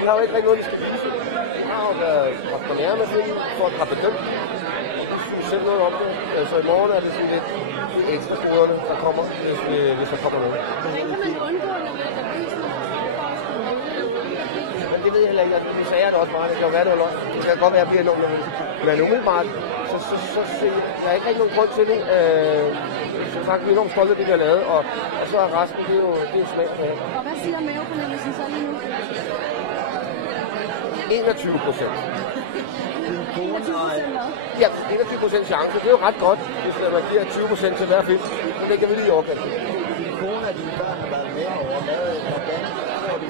Vi har jo ikke rigtig noget, vi skal vise. Vi har jo været fra premieremaskinen for at have bedømt. Og vi synes selv noget om det. Så i morgen er det sådan lidt ekstra sporene, der kommer, hvis der kommer noget. Hvordan kan man undgå det, at avisen men det ved jeg heller ikke, vi sagde det også meget, det kan jo være, det er løgn. Det kan godt være, at jeg bliver nogen, men umiddelbart, så jeg er ikke rigtig nogen grund til det. Som sagt, vi er enormt stolte af det, vi har lavet, og så er resten, det er jo smag. Og hvad siger mavefornemmelsen så lige nu? 21%. Ja, 21% chance, det er jo ret godt, hvis man giver 20% til hver film. Så det kan vi lige overgå. Din kone og dine børn har været med over lavet et par gange, hvor de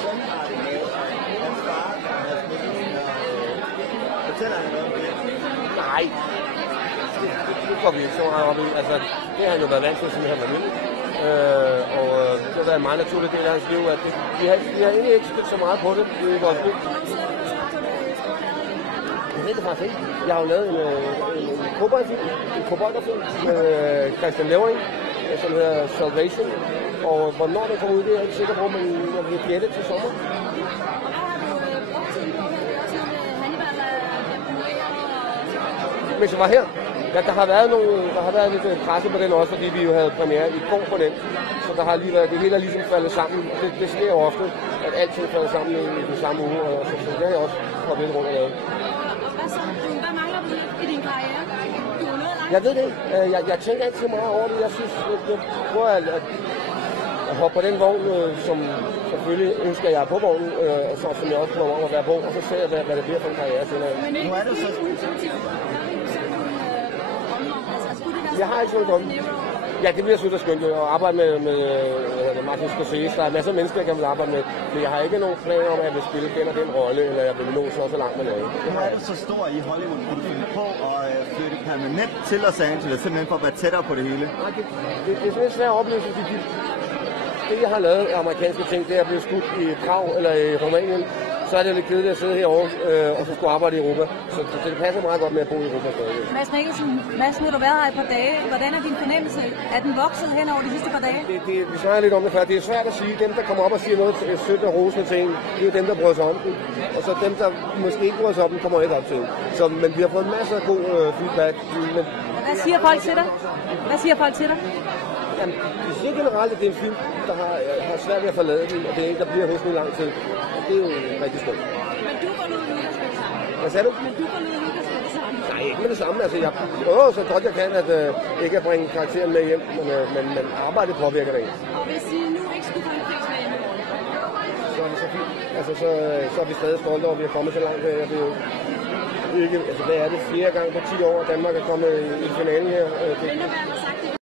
søn har det med, og hans far og hans medicin, og fortæller han noget om det? Nej, det går vi ikke så meget op i. Altså, det har han jo været vant til, som han var lille. Og det har været en meget naturlig del af hans liv, at vi har egentlig ikke spillet så meget på det i vores liv. Jeg ved det faktisk ikke. Jeg har jo lavet en cowboyfilm med Christian Levering, som hedder Salvation. Og hvornår den kommer ud, det er jeg ikke sikker på, men jeg vil gætte til sommer. Mens jeg var her, der har været lidt presse på den også, fordi vi jo havde premiere i går på den. Så der har lige været, det hele er ligesom faldet sammen. Det sker jo ofte, at alting falder sammen i den samme uge, og så det har jeg også hoppet lidt rundt og lavet. Hvad mangler du i din karriere? Jeg ved det ikke. Jeg tænker ikke så meget over det. Jeg synes, jeg prøver at hoppe på den vogn, som selvfølgelig ønsker jeg på vognen, og så som jeg også prøver at være på, og så ser jeg, hvad det bliver for en karriere senere. Men Nu er det så... Jeg har ikke sådan noget. Ja, det bliver sødt og skønt at arbejde med Martin Scorsese. Der er masser af mennesker, jeg kan arbejde med, men jeg har ikke nogen planer om, at jeg vil spille den og den rolle, eller jeg vil nå så langt med noget. Nu er det så stor i Hollywood, kunne du finde på at flytte permanent til Los Angeles, simpelthen for at være tættere på det hele? Nej, det er sådan en svær oplevelse, fordi det, jeg har lavet af amerikanske ting, det er at blive skudt i Prag eller i Rumænien, så er det lidt kedeligt at sidde herovre og så skulle arbejde i Europa. Så det passer meget godt med at bo i Europa stadig. Mads Mikkelsen, Mads, nu har du været her et par dage. Hvordan er din fornemmelse? Er den vokset hen over de sidste par dage? Vi snakker lidt om det før. Det er svært at sige. Dem, der kommer op og siger noget sødt og rosende til en, det er jo dem, der bryder sig om den. Og så dem, der måske ikke bryder sig om den, kommer ikke op til. Så, men vi har fået masser af god feedback. Men hvad siger folk til dig? Hvad siger folk til dig? Jamen, vi siger generelt, at det er en film, der har svært ved at forlade den, og det er en, der bliver hos den i lang tid. Og det er jo rigtig skønt. Men du går nu ud og spiller sammen. Hvad sagde du? Men du går nu ud og spiller sammen. Nej, ikke med det samme. Altså, jeg prøver så godt jeg kan, at ikke at bringe karakteren med hjem, men arbejdet påvirker det ikke. Og hvis I nu ikke skulle få en pris med hjemme, så er det så fint. Altså, så er vi stadig stolte over, at vi er kommet så langt her. Det er jo ikke, altså, hvad er det? 4 gange på 10 år, at Danmark er kommet i finalen her. men nu har sagt,